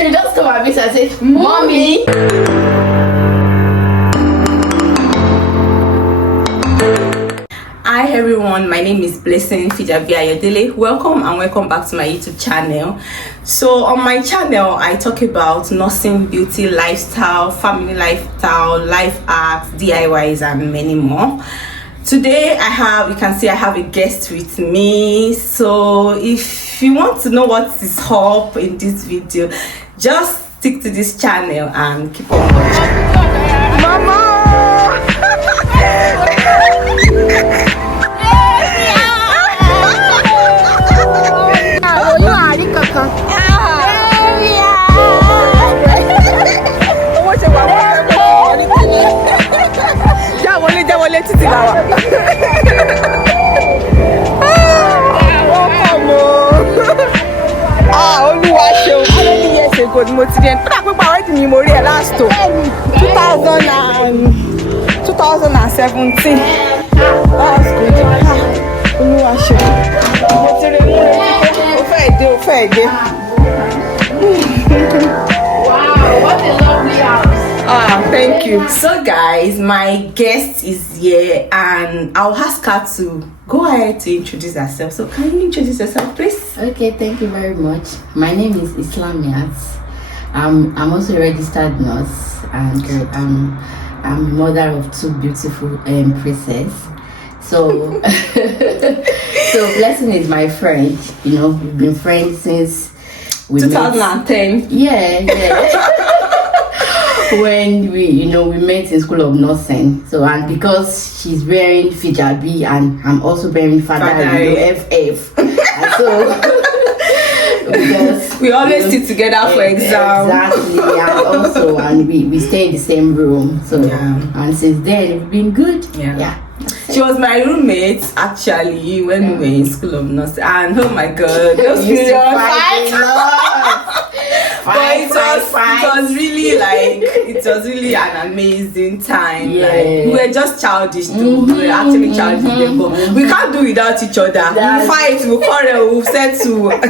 She will just come at me and say, Mommy. Hi everyone, my name is Blessing Fijabi Ayodele. Welcome back to my YouTube channel. So on my channel, I talk about nursing, beauty, lifestyle, family lifestyle, life hacks, DIYs, and many more. Today you can see I have a guest with me. So if you want to know what is up in this video, just stick to this channel and keep on watching. Mama! Last 2017. That's good. Wow, what a lovely house. Thank you. So guys, my guest is here and I'll ask her to go ahead to introduce herself. So can you introduce yourself, please? Okay, thank you very much. My name is Islamiat. I'm also a registered nurse, and I'm a mother of two beautiful princesses. So, so Blessing is my friend. You know, we've been friends since 2010. Yeah. When we met in school of nursing. So, and because she's wearing Fijabi and I'm also wearing Fada FF, and so. Because we always sit together for exam. Exactly, and we stay in the same room. So and since then we've been good. Yeah. She was my roommate actually when we were in school of nursing, and oh my god, those periods it was really an amazing time. Yeah. Like we were just childish too. We were actually childish then, but we can't do without each other. We fight, we quarrel, we settle on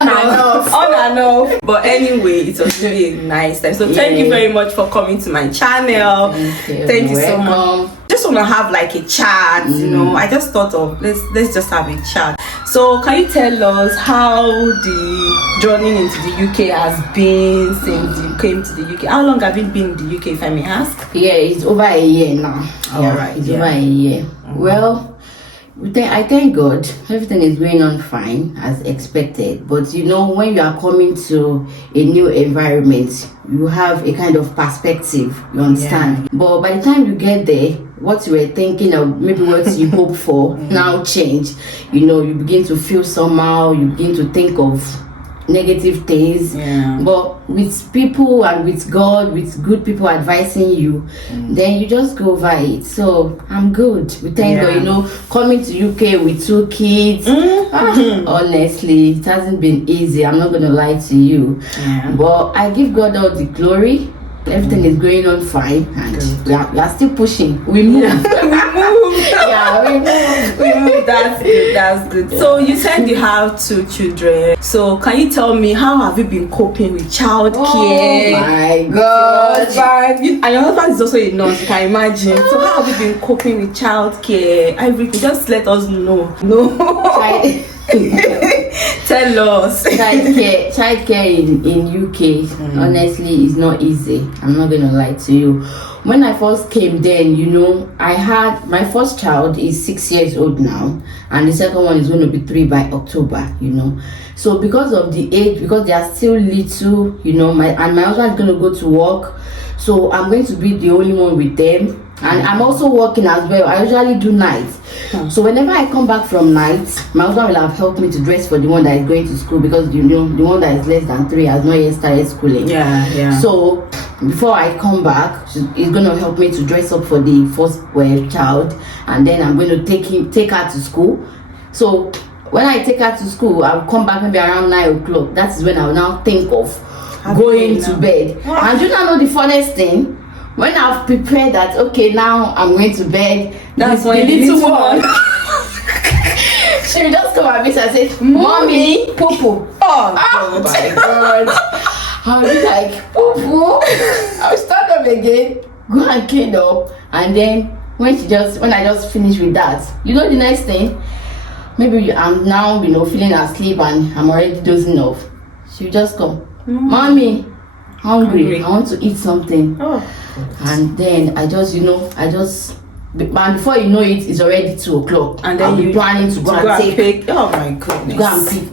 and off. But anyway, it was really a nice time. So thank you very much for coming to my channel. Thank you so much. Just want to have like a chat, I just thought of let's just have a chat. So can you tell us how the journey into the UK has been since you came to the UK? How long have you been in the UK, if I may ask? Yeah, it's over a year now. It's over a year. Well, I thank God everything is going on fine as expected, but when you are coming to a new environment, you have a kind of perspective, you understand. But by the time you get there, what you were thinking of, maybe what you hope for now change. You begin to feel somehow, you begin to think of negative things, but with people and with God, with good people advising you, then you just go over it. So I'm good. We thank God. Coming to UK with two kids, honestly, it hasn't been easy. I'm not gonna lie to you, but I give God all the glory. Everything is going on fine, and we are still pushing. We move. We move. That's good. So you said you have two children. So can you tell me how have you been coping with childcare? Oh my God! And your husband is also a nurse. You can imagine. So how have you been coping with childcare? Everything. Just let us know. Tell us. Childcare in UK honestly is not easy. I'm not gonna lie to you. When I first came then, I had my first child is 6 years old now, and the second one is going to be 3 by October. So because of the age, because they are still little, my husband is going to go to work, so I'm going to be the only one with them. And I'm also working as well. I usually do nights. So whenever I come back from nights, my husband will have helped me to dress for the one that is going to school, because the one that is less than 3 has not yet started schooling. So before I come back, he's going to help me to dress up for the first child, and then I'm going to take her to school. So when I take her to school, I'll come back maybe around 9 o'clock. That is when I will now think of going to bed. And you know the funniest thing? When I've prepared that, okay, now I'm going to bed, that's when the little one she will just come at me and say, Mommy, poo-poo. Oh my God. I'll be like, poo. I'll stand up again, go and clean up, and then when I just finish with that, you know the next thing, maybe I'm now, feeling asleep and I'm already dozing off. She'll just come, Mommy, hungry, I want to eat something. And then I just, and before you know it, it's already 2 o'clock. And then you're planning to go and pick. Oh my goodness. Go and pick,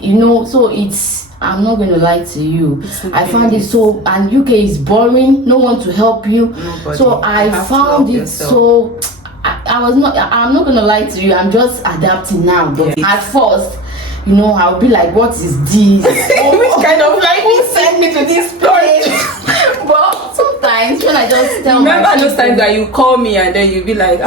so it's, I'm not going to lie to you. I found it so, and UK is boring, no one to help you. Nobody. So I found it so, I'm not going to lie to you, I'm just adapting now. But at first, I'll be like, what is this? Which kind of life will send me to this place? But sometimes when I just tell remember those times that you call me and then you be like,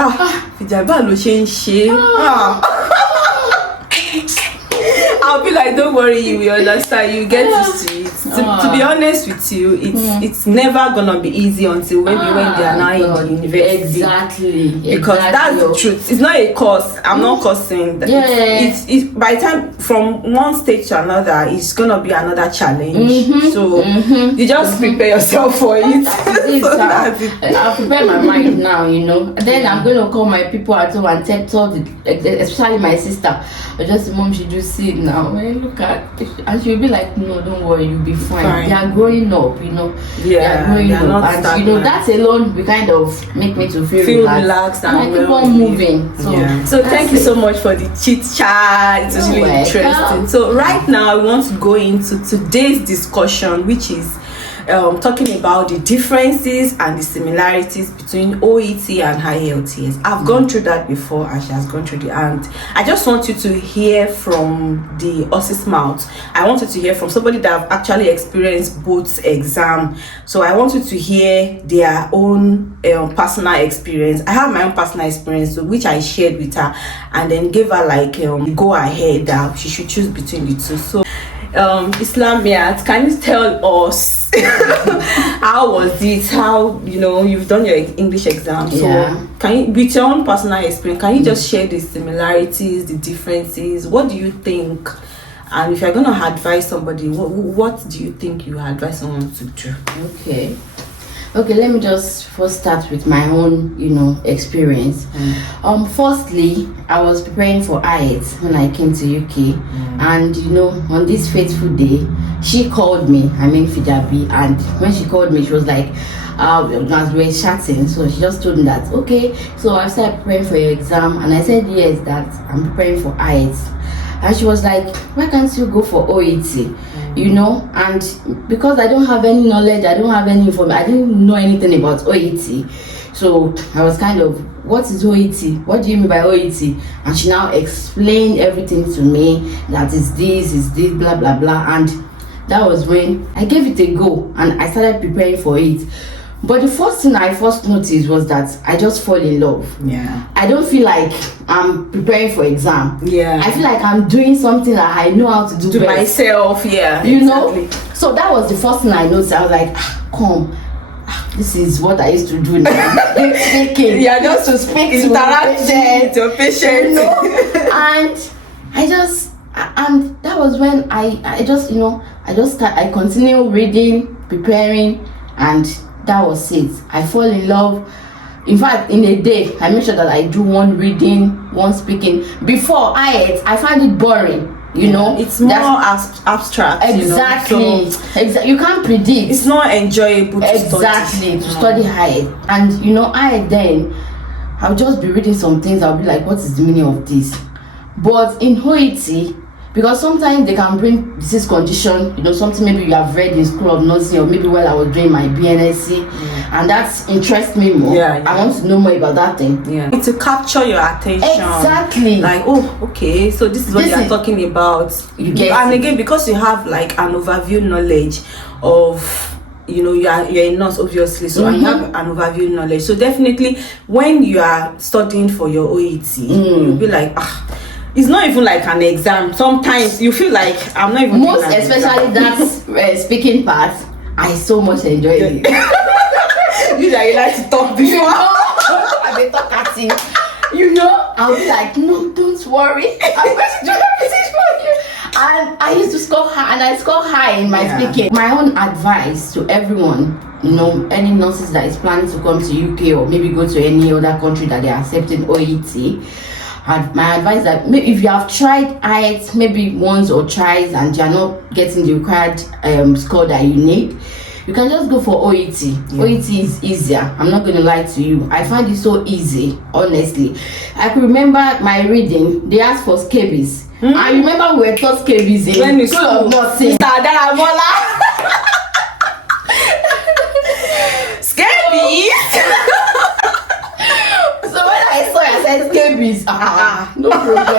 I'll be like, don't worry, you will understand, you get used to it. To be honest with you, it's never gonna be easy until maybe when they are now in the university. Exactly. Because that's the truth. It's not a course. I'm not cursing. It's by the time from one stage to another, it's gonna be another challenge. So you just prepare yourself for it. I'll prepare my mind now, Then I'm gonna call my people at home and tell especially my sister. Just Mom, she just see it now. Look at, and she'll be like, no, don't worry, you'll be fine. They are growing up, they are growing up, and stagnant. That alone will kind of make me to feel relaxed and I keep on moving. So thank you so much for the chit chat. It was really interesting. So right now we want to go into today's discussion, which is talking about the differences and the similarities between OET and IELTS. I've gone through that before and she has gone through the and I just want you to hear from the horse's mouth. I want you to hear from somebody that have actually experienced both exam. So I want you to hear their own personal experience. I have my own personal experience, which I shared with her and then gave her like go ahead that she should choose between the two. So Islamiat, can you tell us how was it? How you've done your English exam? So can you, with your own personal experience, can you just share the similarities, the differences? What do you think? And if you're gonna advise somebody, what do you think you advise someone to do? Okay, let me just first start with my own, experience. Firstly, I was preparing for IELTS when I came to UK, and on this fateful day, she called me. Fijabi, and when she called me, she was like, as we were chatting, so she just told me that okay, so I started preparing for your exam, and I said yes, that I'm preparing for IELTS, and she was like, why can't you go for OET? And because I don't have any knowledge, I don't have any information, I didn't know anything about OET, so I was kind of, what is OET? What do you mean by OET? And she now explained everything to me, that is this, blah blah blah, and that was when I gave it a go and I started preparing for it. But the first thing I first noticed was that I just fall in love. I don't feel like I'm preparing for exam. I feel like I'm doing something that I know how to do to myself. So that was the first thing I noticed. I was like, come, this is what I used to do now. Just to speak, interact with your patient. And that was when I continued reading, preparing, and that was it. I fall in love. In fact, in a day, I make sure that I do one reading, one speaking. Before IELTS, I find it boring. It's more abstract. Exactly. You can't predict. It's not enjoyable to study. To study IELTS. And IELTS, then I'll just be reading some things. I'll be like, what is the meaning of this? But in OET, because sometimes they can bring disease condition, something maybe you have read in school of nursing, or maybe while I was doing my BNSC, and that interests me more. I want to know more about that thing. It's to capture your attention. Exactly. Like, oh, okay, so this is what you're talking about. And again, because you have like an overview knowledge of, you're a nurse, obviously, so and you have an overview knowledge. So definitely, when you are studying for your OET, you'll be like, it's not even like an exam. Sometimes you feel like I'm not even. Most especially that speaking part, I so much enjoy it. You like to talk before. I be talk at you. I'll be like, no, don't worry. I'm going to do everything for you. And I used to score high, and I score high in my speaking. My own advice to everyone, any nurses that is planning to come to UK or maybe go to any other country that they are accepting OET, my advice that if you have tried IELTS maybe once or twice and you are not getting the required score that you need, you can just go for OET. OET is easier. I'm not going to lie to you. I find it so easy, honestly. I can remember my reading, they asked for scabies. I remember we were taught scabies in school of nursing. Scabies? So when I saw it, I said scabies. No problem.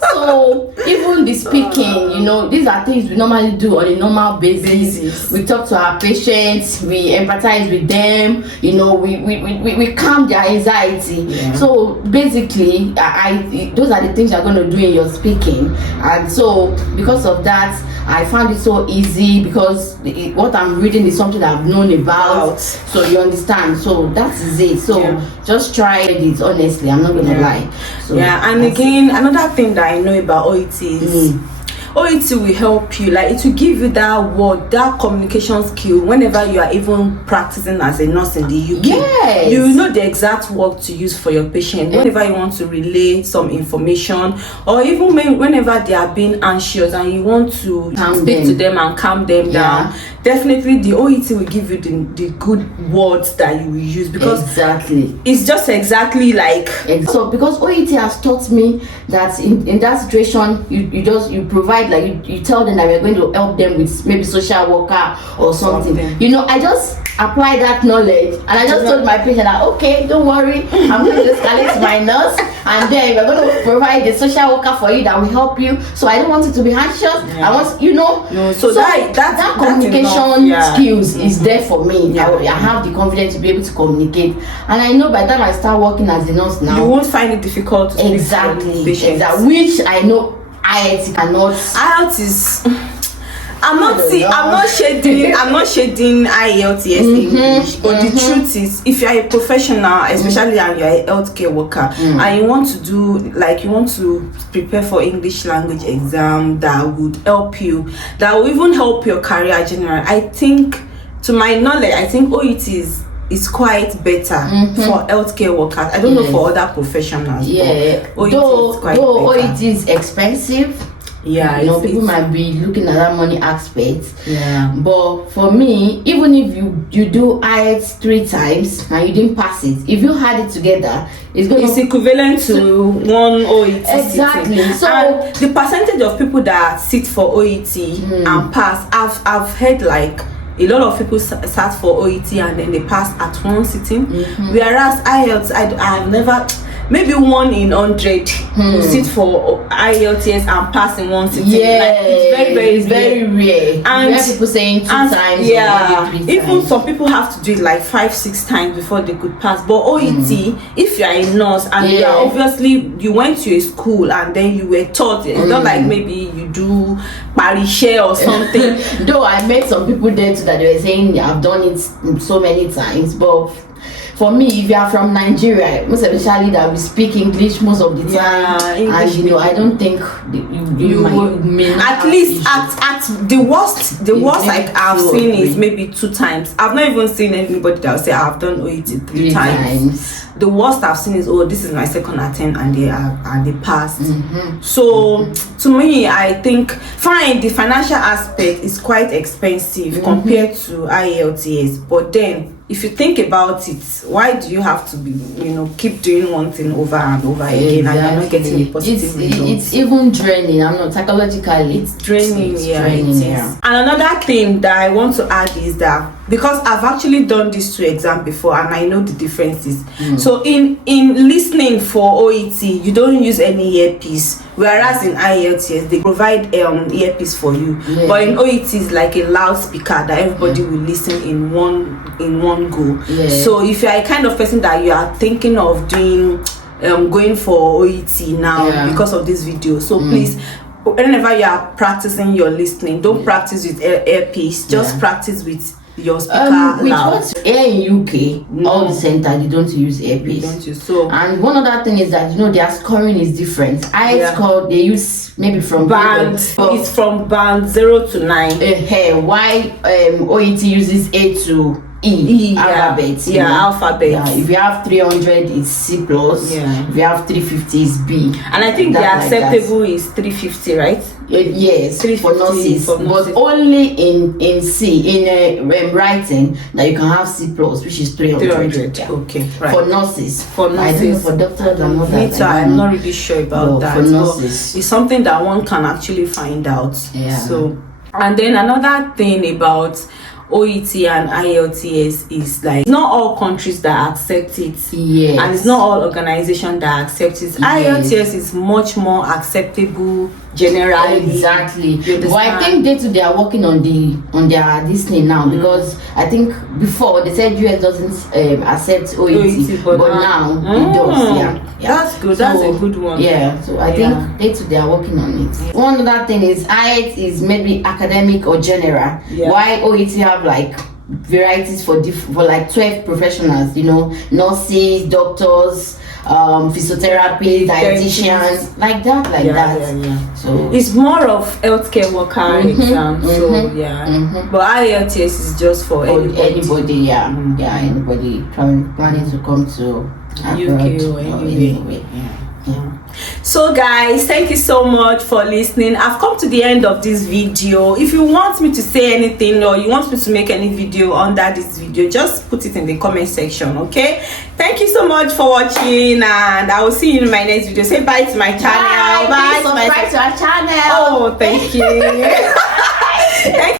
So even the speaking, these are things we normally do on a normal basis. We talk to our patients, we empathize with them, we calm their anxiety. So basically, those are the things you're going to do in your speaking. And so because of that, I found it so easy because what I'm reading is something that I've known about. So you understand. So that is it. So just try it, honestly. I'm not going to lie. So and again, another thing that I know about OET is OET will help you, like it will give you that communication skill whenever you are even practicing as a nurse in the UK. You know the exact word to use for your patient whenever you want to relay some information, or even whenever they are being anxious and you want to speak to them and calm them down. Definitely the OET will give you the good words that you will use, because it's just exactly like so. Because OET has taught me that in that situation you provide, like you tell them that we're going to help them with maybe social worker or something. I just apply that knowledge and I just told my patient that okay, don't worry, I'm going to escalate my nurse and then we're going to provide the social worker for you that will help you. So I don't want you to be anxious. I want so that communication skills is there for me. I have the confidence to be able to communicate, and I know by the time I start working as a nurse now, you won't find it difficult to speak to patients. Which I know IELTS cannot. IELTS is I'm not shading IELTS English, but the truth is, if you are a professional, especially and you are a healthcare worker, and you want to prepare for English language exam that would help you, that will even help your career generally, I think, to my knowledge, I think OET is quite better for healthcare workers. I don't know for other professionals. Though OET is expensive. People might be looking at that money aspect. But for me, even if you do IELTS 3 times and you didn't pass it, if you had it together, it's equivalent to one OET. Exactly. Sitting. So and the percentage of people that sit for OET and pass, I've heard like a lot of people sat for OET and then they pass at one sitting. Whereas IELTS, I have never. Maybe 1 in 100 will sit for IELTS and pass in one sitting. It's very rare. And you have people saying 2 times. Even some people have to do it like 5-6 times before they could pass. But OET, if you are a nurse and you are obviously you went to a school and then you were taught, it's not like maybe you do Parishe or something. Though I met some people there too that they were saying I've done it so many times, but for me, if you are from Nigeria, most especially that we speak English most of the time, and I don't think you may at least at the worst like I've seen is maybe 2 times. I've not even seen anybody that will say I've done OET 3 times. The worst I've seen is this is my second attempt and they passed. So to me, I think fine, the financial aspect is quite expensive compared to IELTS, but then if you think about it, why do you have to be, keep doing one thing over and over again and you're not getting a positive result? It's even draining. I'm not psychologically. It's draining. And another thing that I want to add is that because I've actually done these 2 exams before and I know the differences. So in listening for OET, you don't use any earpiece, whereas in IELTS they provide earpiece for you. But in OET it's like a loudspeaker that everybody will listen in one go. So if you are a kind of person that you are thinking of doing going for OET now because of this video, so please, whenever you are practicing your listening, don't practice with earpiece, just practice with your speaker with loud? what's here in UK, all the center they don't use earpiece. Don't you? So and one other thing is that their scoring is different. IELTS score they use maybe from band. It's from band 0 to 9. Why OET uses A to E alphabet. Alphabet. Yeah, if you have 300 it's C plus. If you have 350 it's B. And I think the acceptable is 350, right? Yes, 350 for nurses, but only in C in writing that you can have C plus, which is 300. Yeah. Okay, right. For nurses. For nurses. I don't know for doctors and all that. I'm not really sure about that. For nurses, it's something that one can actually find out. Yeah. So, and then another thing about OET and IELTS is like not all countries that accept it. Yes. And it's not all organizations that accept it. IELTS is much more acceptable generally. Exactly. But I think they are working on their this thing now, because I think before they said US doesn't accept OET, but now it does. Yeah. That's good. That's a good one. Yeah. So I think they are working on it. One other thing is IELTS is maybe academic or general. Why OET have like varieties for like 12 professionals, nurses, doctors, physiotherapy, dietitians, like that. So it's more of healthcare worker exam. But IELTS is just for anybody. Anybody planning to come to UK or anywhere. So guys, thank you so much for listening. I've come to the end of this video. If you want me to say anything or you want me to make any video under this video, just put it in the comment section. Okay, thank you so much for watching, and I will see you in my next video. Say bye to my channel. Bye. Subscribe to our channel. Oh, thank you. Thank